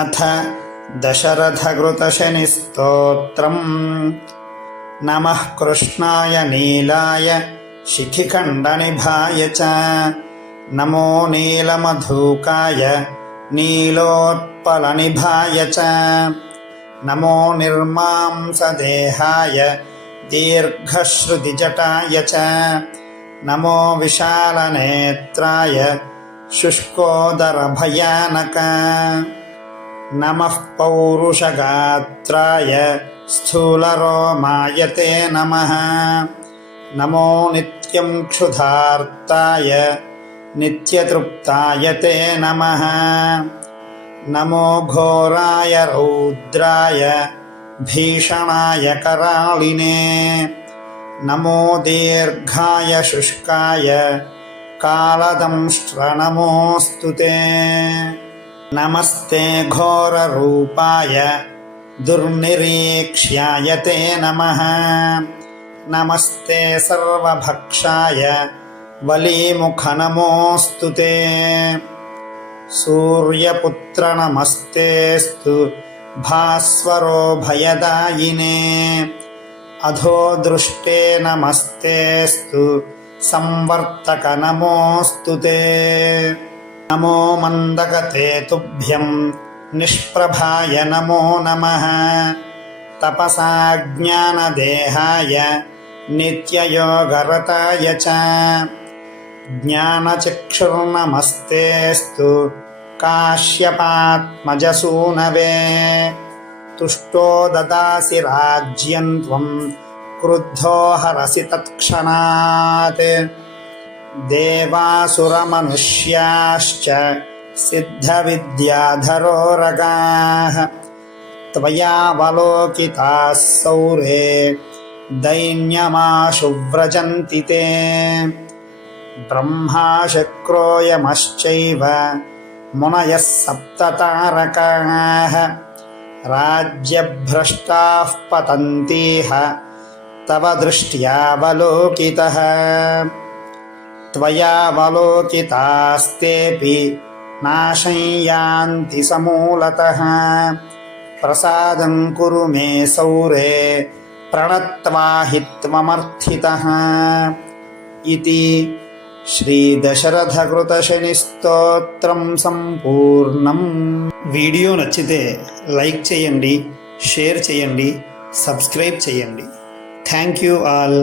अथ दशरथकृतशनिस्तोत्रम्। नमः कृष्णाय नीलाय शिखिखण्डनिभाय च नमो नीलमधुकाय नीलोत्पलनिभाय च नमो निर्मांसदेहाय दीर्घश्रुतिजटाय च नमो विशालनेत्राय शुष्कोदरभयानक नमः पौरुषगात्राय स्थूलरोमाय ते नमः नमो नित्यं क्षुधार्ताय नित्यतृप्ताय ते नमः नमो घोराय रौद्राय भीषणाय कराळिने नमो दीर्घाय शुष्काय कालदंष्ट्रनमोऽस्तु ते नमस्ते घोररूपाय दुर्निरीक्ष्याय ते नमः नमस्ते सर्वभक्षाय वलीमुखनमोऽस्तु ते सूर्यपुत्र नमस्तेऽस्तु भास्वरो भयदायिने अधोदृष्टे नमस्तेऽस्तु संवर्तक नमोऽस्तु ते नमो मन्दगते तुभ्यं निष्प्रभाय नमो नमः तपसा ज्ञानदेहाय नित्ययोगरताय च ज्ञानचक्षुर्नमस्तेऽस्तु काश्यपात्मजसूनवे तुष्टो ददासि राज्यं त्वं क्रुद्धो हरसि तत्क्षणात् देवासुरमनुष्याश्च सिद्धविद्याधरो रगाः त्वयावलोकिताः सौरे दैन्यमाशु व्रजन्ति ते ब्रह्मा शक्रो यमश्चैव मुनयः सप्ततारकाः राज्यभ्रष्टाः पतन्तीह तव दृष्ट्यावलोकितः त्वयावलोकितास्तेऽपि नाशं यान्ति समूलतः प्रसादं कुरु मे सौरे प्रणत्वा हि त्वमर्थितः इति శ్రీదశరథకృతశనిస్తోత్రం సంపూర్ణం. వీడియో నచ్చితే లైక్ చేయండి, షేర్ చేయండి, సబ్స్క్రైబ్ చేయండి. Thank you all.